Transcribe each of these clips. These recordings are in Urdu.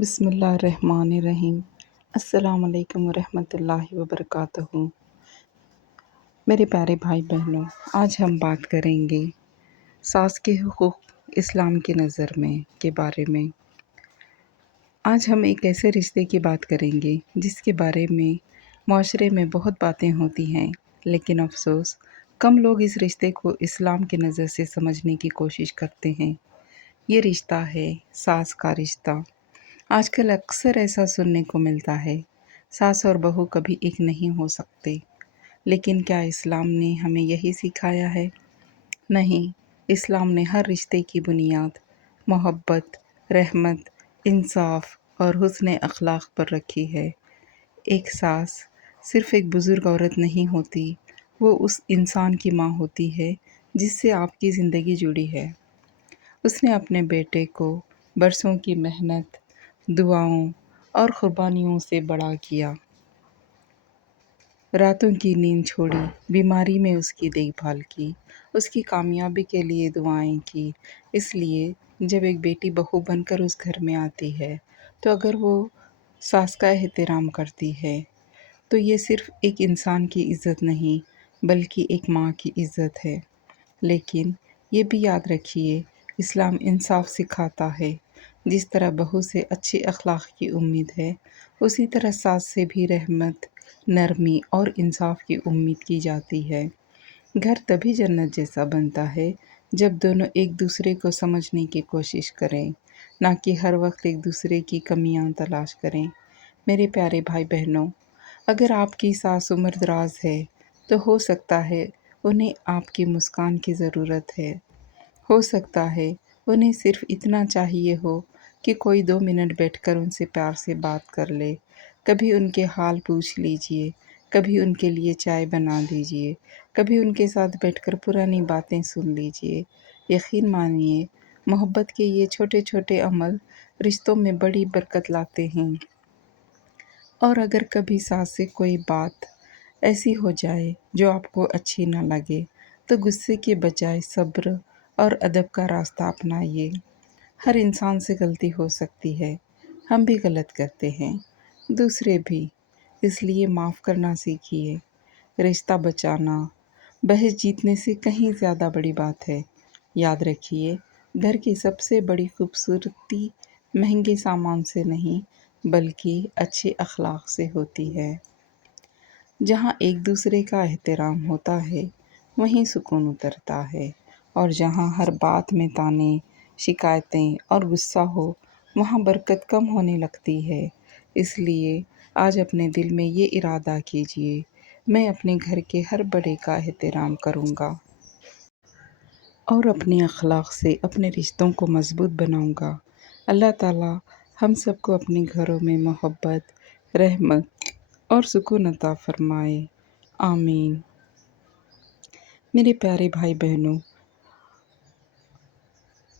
بسم اللہ الرحمن الرحیم۔ السلام علیکم ورحمۃ اللہ وبرکاتہ۔ میرے پیارے بھائی بہنوں، آج ہم بات کریں گے ساس کے حقوق اسلام کی نظر میں کے بارے میں۔ آج ہم ایک ایسے رشتے کی بات کریں گے جس کے بارے میں معاشرے میں بہت باتیں ہوتی ہیں، لیکن افسوس کم لوگ اس رشتے کو اسلام کی نظر سے سمجھنے کی کوشش کرتے ہیں۔ یہ رشتہ ہے ساس کا رشتہ۔ آج کل اکثر ایسا سننے کو ملتا ہے، ساس اور بہو کبھی ایک نہیں ہو سکتے، لیکن کیا اسلام نے ہمیں یہی سکھایا ہے؟ نہیں، اسلام نے ہر رشتے کی بنیاد محبت، رحمت، انصاف اور حسن اخلاق پر رکھی ہے۔ ایک ساس صرف ایک بزرگ عورت نہیں ہوتی، وہ اس انسان کی ماں ہوتی ہے جس سے آپ کی زندگی جڑی ہے۔ اس نے اپنے بیٹے کو برسوں کی محنت، دعاؤں اور قربانیوں سے بڑا کیا، راتوں کی نیند چھوڑی، بیماری میں اس کی دیکھ بھال کی، اس کی کامیابی کے لیے دعائیں کی۔ اس لیے جب ایک بیٹی بہو بن کر اس گھر میں آتی ہے تو اگر وہ ساس کا احترام کرتی ہے تو یہ صرف ایک انسان کی عزت نہیں بلکہ ایک ماں کی عزت ہے۔ لیکن یہ بھی یاد رکھیے، اسلام انصاف سکھاتا ہے۔ جس طرح بہو سے اچھی اخلاق کی امید ہے، اسی طرح ساس سے بھی رحمت، نرمی اور انصاف کی امید کی جاتی ہے۔ گھر تبھی جنت جیسا بنتا ہے جب دونوں ایک دوسرے کو سمجھنے کی کوشش کریں، نہ کہ ہر وقت ایک دوسرے کی کمیاں تلاش کریں۔ میرے پیارے بھائی بہنوں، اگر آپ کی ساس عمر دراز ہے تو ہو سکتا ہے انہیں آپ کی مسکان کی ضرورت ہے۔ ہو سکتا ہے انہیں صرف اتنا چاہیے ہو کہ کوئی 2 منٹ بیٹھ کر ان سے پیار سے بات کر لے۔ کبھی ان کے حال پوچھ لیجئے، کبھی ان کے لیے چائے بنا دیجئے، کبھی ان کے ساتھ بیٹھ کر پرانی باتیں سن لیجئے۔ یقین مانیے، محبت کے یہ چھوٹے چھوٹے عمل رشتوں میں بڑی برکت لاتے ہیں۔ اور اگر کبھی ساس سے کوئی بات ایسی ہو جائے جو آپ کو اچھی نہ لگے تو غصے کے بجائے صبر اور ادب کا راستہ اپنائیے۔ ہر انسان سے غلطی ہو سکتی ہے، ہم بھی غلط کرتے ہیں، دوسرے بھی، اس لیے معاف کرنا سیکھیے۔ رشتہ بچانا بحث جیتنے سے کہیں زیادہ بڑی بات ہے۔ یاد رکھیے، گھر کی سب سے بڑی خوبصورتی مہنگے سامان سے نہیں بلکہ اچھے اخلاق سے ہوتی ہے۔ جہاں ایک دوسرے کا احترام ہوتا ہے وہیں سکون اترتا ہے، اور جہاں ہر بات میں تانے، شکایتیں اور غصہ ہو وہاں برکت کم ہونے لگتی ہے۔ اس لیے آج اپنے دل میں یہ ارادہ کیجئے، میں اپنے گھر کے ہر بڑے کا احترام کروں گا اور اپنے اخلاق سے اپنے رشتوں کو مضبوط بناؤں گا۔ اللہ تعالیٰ ہم سب کو اپنے گھروں میں محبت، رحمت اور سکون عطا فرمائے، آمین۔ میرے پیارے بھائی بہنوں،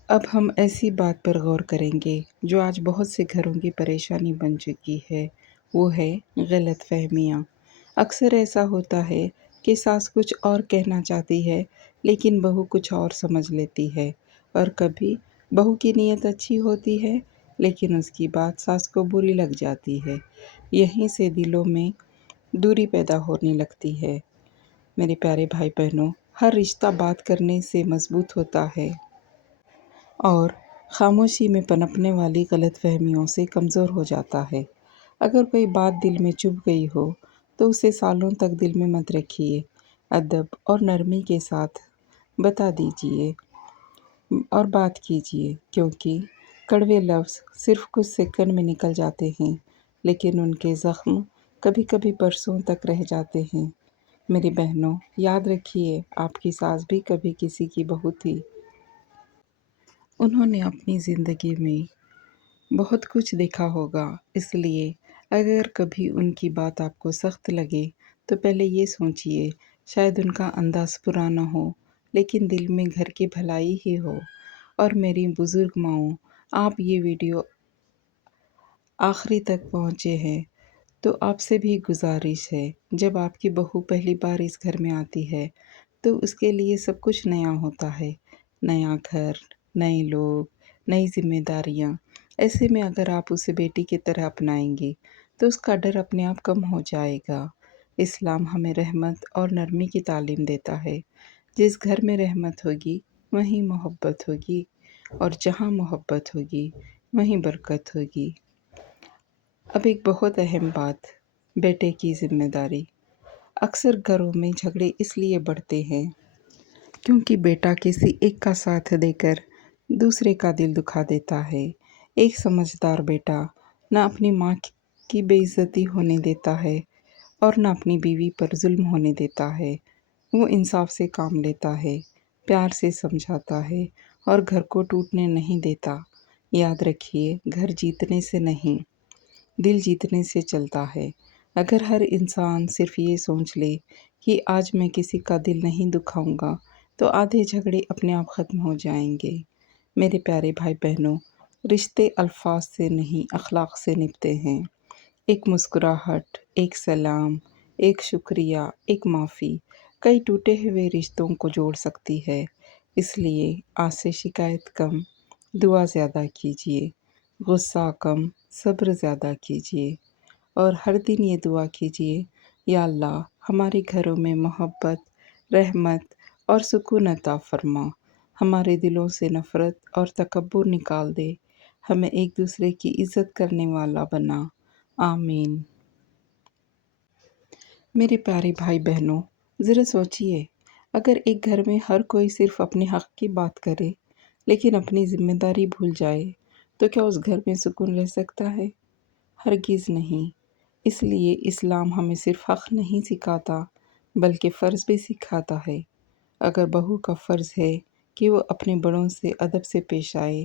اب ہم ایسی بات پر غور کریں گے جو آج بہت سے گھروں کی پریشانی بن چکی ہے، وہ ہے غلط فہمیاں۔ اکثر ایسا ہوتا ہے کہ ساس کچھ اور کہنا چاہتی ہے لیکن بہو کچھ اور سمجھ لیتی ہے، اور کبھی بہو کی نیت اچھی ہوتی ہے لیکن اس کی بات ساس کو بری لگ جاتی ہے۔ یہیں سے دلوں میں دوری پیدا ہونے لگتی ہے۔ میرے پیارے بھائی بہنوں، ہر رشتہ بات کرنے سے مضبوط ہوتا ہے اور خاموشی میں پنپنے والی غلط فہمیوں سے کمزور ہو جاتا ہے۔ اگر کوئی بات دل میں چبھ گئی ہو تو اسے سالوں تک دل میں مت رکھیے، ادب اور نرمی کے ساتھ بتا دیجیے اور بات کیجیے، کیونکہ کڑوے لفظ صرف کچھ سیکنڈ میں نکل جاتے ہیں لیکن ان کے زخم کبھی کبھی برسوں تک رہ جاتے ہیں۔ میری بہنوں، یاد رکھیے، آپ کی ساس بھی کبھی کسی کی بہو تھی۔ انہوں نے اپنی زندگی میں بہت کچھ دیکھا ہوگا، اس لیے اگر کبھی ان کی بات آپ کو سخت لگے تو پہلے یہ سوچئے، شاید ان کا انداز پرانا ہو لیکن دل میں گھر کی بھلائی ہی ہو۔ اور میری بزرگ ماؤں، آپ یہ ویڈیو آخری تک پہنچے ہیں تو آپ سے بھی گزارش ہے، جب آپ کی بہو پہلی بار اس گھر میں آتی ہے تو اس کے لیے سب کچھ نیا ہوتا ہے، نیا گھر، نئے لوگ، نئی ذمہ داریاں۔ ایسے میں اگر آپ اسے بیٹی کی طرح اپنائیں گے تو اس کا ڈر اپنے آپ کم ہو جائے گا۔ اسلام ہمیں رحمت اور نرمی کی تعلیم دیتا ہے۔ جس گھر میں رحمت ہوگی وہیں محبت ہوگی، اور جہاں محبت ہوگی وہیں برکت ہوگی۔ اب ایک بہت اہم بات، بیٹے کی ذمہ داری۔ اکثر گھروں میں جھگڑے اس لیے بڑھتے ہیں کیونکہ بیٹا کسی ایک کا ساتھ دے کر دوسرے کا دل دکھا دیتا ہے۔ ایک سمجھدار بیٹا نہ اپنی ماں کی بے عزتی ہونے دیتا ہے اور نہ اپنی بیوی پر ظلم ہونے دیتا ہے۔ وہ انصاف سے کام لیتا ہے، پیار سے سمجھاتا ہے اور گھر کو ٹوٹنے نہیں دیتا۔ یاد رکھیے، گھر جیتنے سے نہیں، دل جیتنے سے چلتا ہے۔ اگر ہر انسان صرف یہ سوچ لے کہ آج میں کسی کا دل نہیں دکھاؤں گا تو آدھے جھگڑے اپنے آپ ختم ہو جائیں گے۔ میرے پیارے بھائی بہنوں، رشتے الفاظ سے نہیں اخلاق سے نبھتے ہیں۔ ایک مسکراہٹ، ایک سلام، ایک شکریہ، ایک معافی کئی ٹوٹے ہوئے رشتوں کو جوڑ سکتی ہے۔ اس لیے آج سے شکایت کم، دعا زیادہ کیجیے، غصہ کم، صبر زیادہ کیجیے، اور ہر دن یہ دعا کیجیے، یا اللہ ہمارے گھروں میں محبت، رحمت اور سکون عطا فرما، ہمارے دلوں سے نفرت اور تکبر نکال دے، ہمیں ایک دوسرے کی عزت کرنے والا بنا، آمین۔ میرے پیارے بھائی بہنوں، ذرا سوچئے، اگر ایک گھر میں ہر کوئی صرف اپنے حق کی بات کرے لیکن اپنی ذمہ داری بھول جائے تو کیا اس گھر میں سکون رہ سکتا ہے؟ ہرگز نہیں۔ اس لیے اسلام ہمیں صرف حق نہیں سکھاتا بلکہ فرض بھی سکھاتا ہے۔ اگر بہو کا فرض ہے کہ وہ اپنے بڑوں سے ادب سے پیش آئے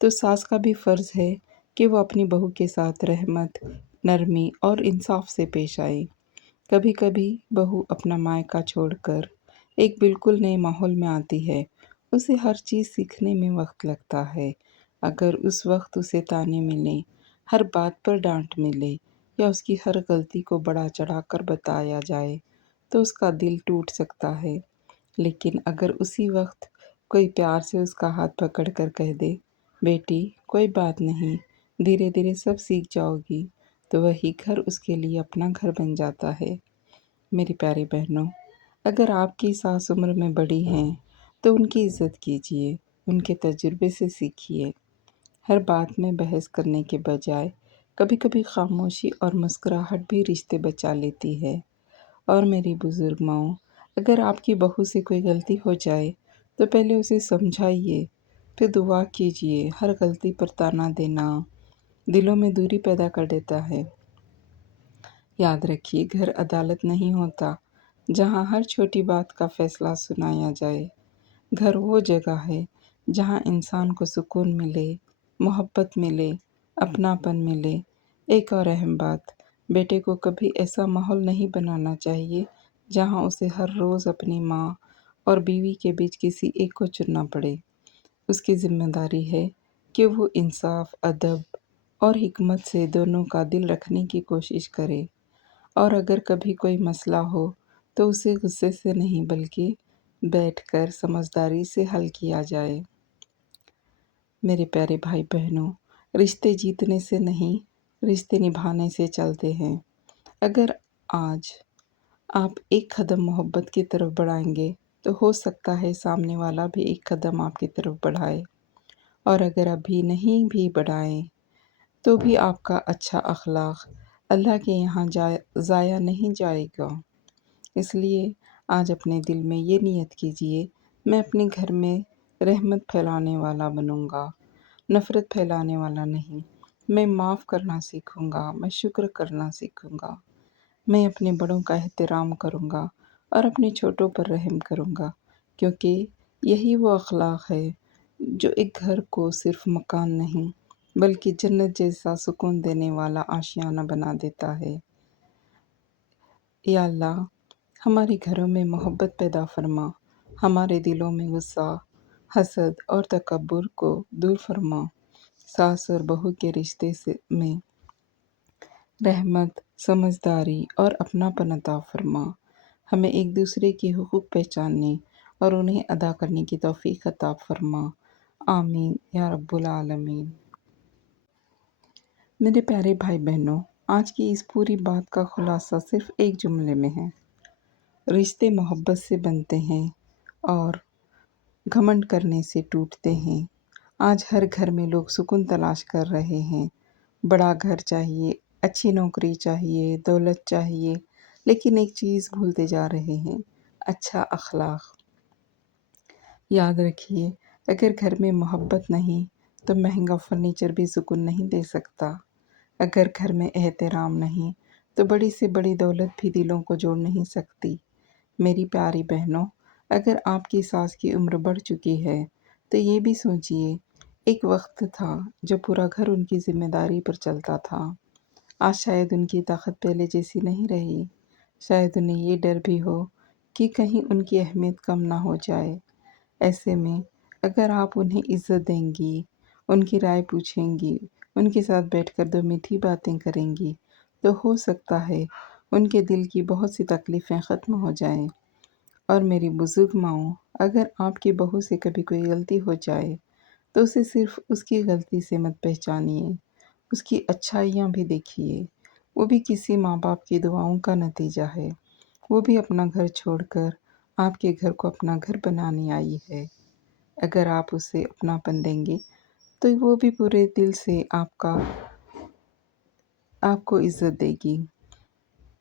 تو ساس کا بھی فرض ہے کہ وہ اپنی بہو کے ساتھ رحمت، نرمی اور انصاف سے پیش آئے۔ کبھی کبھی بہو اپنا مائکا چھوڑ کر ایک بالکل نئے ماحول میں آتی ہے، اسے ہر چیز سیکھنے میں وقت لگتا ہے۔ اگر اس وقت اسے طعنے ملیں، ہر بات پر ڈانٹ ملے یا اس کی ہر غلطی کو بڑا چڑھا کر بتایا جائے تو اس کا دل ٹوٹ سکتا ہے۔ لیکن اگر اسی وقت کوئی پیار سے اس کا ہاتھ پکڑ کر کہہ دے، بیٹی کوئی بات نہیں، دھیرے دھیرے سب سیکھ جاؤ گی، تو وہی گھر اس کے لیے اپنا گھر بن جاتا ہے۔ میری پیاری بہنوں، اگر آپ کی ساس عمر میں بڑی ہیں تو ان کی عزت کیجیے، ان کے تجربے سے سیکھیے۔ ہر بات میں بحث کرنے کے بجائے کبھی کبھی خاموشی اور مسکراہٹ بھی رشتے بچا لیتی ہے۔ اور میری بزرگ ماؤں، اگر آپ کی بہو سے کوئی غلطی ہو جائے تو پہلے اسے سمجھائیے، پھر دعا کیجیے۔ ہر غلطی پر طعنہ دینا دلوں میں دوری پیدا کر دیتا ہے۔ یاد رکھیے، گھر عدالت نہیں ہوتا جہاں ہر چھوٹی بات کا فیصلہ سنایا جائے۔ گھر وہ جگہ ہے جہاں انسان کو سکون ملے، محبت ملے، اپناپن ملے۔ ایک اور اہم بات، بیٹے کو کبھی ایسا ماحول نہیں بنانا چاہیے جہاں اسے ہر روز اپنی ماں اور بیوی کے بیچ کسی ایک کو چننا پڑے۔ اس کی ذمہ داری ہے کہ وہ انصاف، ادب اور حکمت سے دونوں کا دل رکھنے کی کوشش کرے، اور اگر کبھی کوئی مسئلہ ہو تو اسے غصے سے نہیں بلکہ بیٹھ کر سمجھداری سے حل کیا جائے۔ میرے پیارے بھائی بہنوں، رشتے جیتنے سے نہیں، رشتے نبھانے سے چلتے ہیں۔ اگر آج آپ ایک قدم محبت کی طرف بڑھائیں گے تو ہو سکتا ہے سامنے والا بھی ایک قدم آپ کی طرف بڑھائے، اور اگر ابھی نہیں بھی بڑھائیں تو بھی آپ کا اچھا اخلاق اللہ کے یہاں ضائع نہیں جائے گا۔ اس لیے آج اپنے دل میں یہ نیت کیجیے، میں اپنے گھر میں رحمت پھیلانے والا بنوں گا، نفرت پھیلانے والا نہیں۔ میں معاف کرنا سیکھوں گا، میں شکر کرنا سیکھوں گا، میں اپنے بڑوں کا احترام کروں گا اور اپنے چھوٹوں پر رحم کروں گا، کیونکہ یہی وہ اخلاق ہے جو ایک گھر کو صرف مکان نہیں بلکہ جنت جیسا سکون دینے والا آشیانہ بنا دیتا ہے۔ یا اللہ ہمارے گھروں میں محبت پیدا فرما، ہمارے دلوں میں غصہ، حسد اور تکبر کو دور فرما، ساس اور بہو کے رشتے میں رحمت، سمجھداری اور اپناپن عطا فرما، ہمیں ایک دوسرے کے حقوق پہچاننے اور انہیں ادا کرنے کی توفیق عطا فرما، آمین یا رب العالمین۔ میرے پیارے بھائی بہنوں، آج کی اس پوری بات کا خلاصہ صرف ایک جملے میں ہے۔ رشتے محبت سے بنتے ہیں اور گھمنڈ کرنے سے ٹوٹتے ہیں۔ آج ہر گھر میں لوگ سکون تلاش کر رہے ہیں۔ بڑا گھر چاہیے، اچھی نوکری چاہیے، دولت چاہیے، لیکن ایک چیز بھولتے جا رہے ہیں: اچھا اخلاق۔ یاد رکھیے، اگر گھر میں محبت نہیں تو مہنگا فرنیچر بھی سکون نہیں دے سکتا۔ اگر گھر میں احترام نہیں تو بڑی سے بڑی دولت بھی دلوں کو جوڑ نہیں سکتی۔ میری پیاری بہنوں، اگر آپ کی ساس کی عمر بڑھ چکی ہے تو یہ بھی سوچئے، ایک وقت تھا جب پورا گھر ان کی ذمہ داری پر چلتا تھا۔ آج شاید ان کی طاقت پہلے جیسی نہیں رہی۔ شاید انہیں یہ ڈر بھی ہو کہ کہیں ان کی اہمیت کم نہ ہو جائے۔ ایسے میں اگر آپ انہیں عزت دیں گی، ان کی رائے پوچھیں گی، ان کے ساتھ بیٹھ کر دو میٹھی باتیں کریں گی، تو ہو سکتا ہے ان کے دل کی بہت سی تکلیفیں ختم ہو جائیں۔ اور میری بزرگ ماؤں، اگر آپ کی بہو سے کبھی کوئی غلطی ہو جائے تو اسے صرف اس کی غلطی سے مت پہچانیے، اس کی اچھائیاں بھی دیکھیے۔ وہ بھی کسی ماں باپ کی دعاؤں کا نتیجہ ہے۔ وہ بھی اپنا گھر چھوڑ کر آپ کے گھر کو اپنا گھر بنانے آئی ہے۔ اگر آپ اسے اپناپن دیں گے تو وہ بھی پورے دل سے آپ کو عزت دے گی۔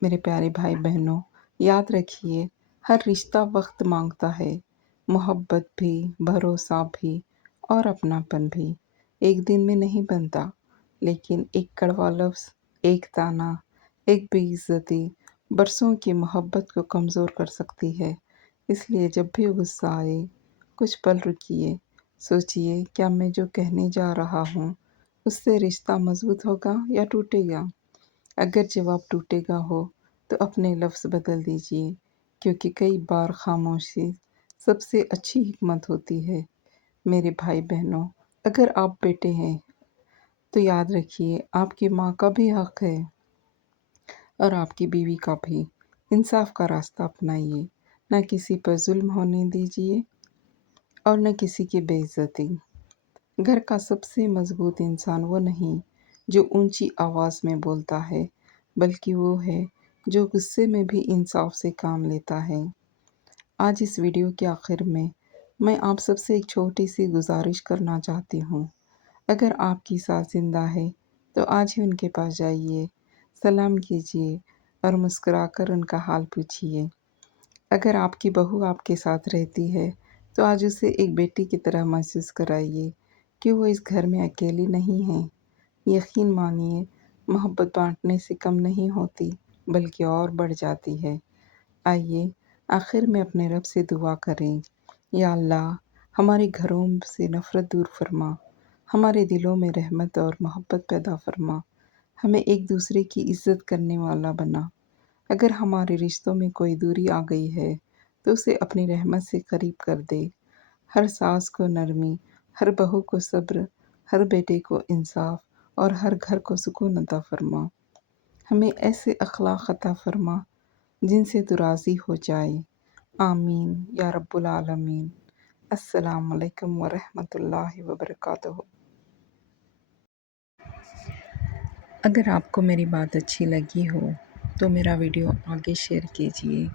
میرے پیارے بھائی بہنوں، یاد رکھیے، ہر رشتہ وقت مانگتا ہے، محبت بھی، بھروسہ بھی اور اپناپن بھی ایک دن میں نہیں بنتا، لیکن ایک کڑوا لفظ، ایک طعنہ، ایک بے عزتی برسوں کی محبت کو کمزور کر سکتی ہے۔ اس لیے جب بھی غصہ آئے، کچھ پل رکیے، سوچئے کیا میں جو کہنے جا رہا ہوں اس سے رشتہ مضبوط ہوگا یا ٹوٹے گا؟ اگر جواب ٹوٹے گا ہو تو اپنے لفظ بدل دیجئے، کیونکہ کئی بار خاموشی سب سے اچھی حکمت ہوتی ہے۔ میرے بھائی بہنوں، اگر آپ بیٹے ہیں تو یاد رکھیے، آپ کی ماں کا بھی حق ہے اور آپ کی بیوی کا بھی۔ انصاف کا راستہ اپنائیے، نہ کسی پر ظلم ہونے دیجیے اور نہ کسی کی بے عزتی۔ گھر کا سب سے مضبوط انسان وہ نہیں جو اونچی آواز میں بولتا ہے، بلکہ وہ ہے جو غصے میں بھی انصاف سے کام لیتا ہے۔ آج اس ویڈیو کے آخر میں آپ سب سے ایک چھوٹی سی گزارش کرنا چاہتی ہوں۔ اگر آپ کی ساس زندہ ہے تو آج ہی ان کے پاس جائیے، سلام کیجیے اور مسکرا کر ان کا حال پوچھیے۔ اگر آپ کی بہو آپ کے ساتھ رہتی ہے تو آج اسے ایک بیٹی کی طرح محسوس کرائیے کہ وہ اس گھر میں اکیلی نہیں ہے۔ یقین مانیے، محبت بانٹنے سے کم نہیں ہوتی بلکہ اور بڑھ جاتی ہے۔ آئیے آخر میں اپنے رب سے دعا کریں: یا اللہ، ہمارے گھروں سے نفرت دور فرما، ہمارے دلوں میں رحمت اور محبت پیدا فرما، ہمیں ایک دوسرے کی عزت کرنے والا بنا۔ اگر ہمارے رشتوں میں کوئی دوری آ گئی ہے تو اسے اپنی رحمت سے قریب کر دے۔ ہر ساس کو نرمی، ہر بہو کو صبر، ہر بیٹے کو انصاف اور ہر گھر کو سکون عطا فرما۔ ہمیں ایسے اخلاق عطا فرما جن سے تو راضی ہو جائے۔ آمین یا رب العالمین۔ السلام علیکم ورحمۃ اللہ وبرکاتہ۔ اگر آپ کو میری بات اچھی لگی ہو تو میرا ویڈیو آگے شیئر کیجیے۔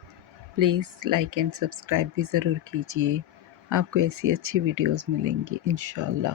پلیز لائک اینڈ سبسکرائب بھی ضرور کیجیے۔ آپ کو ایسی اچھی ویڈیوز ملیں گی انشاءاللہ۔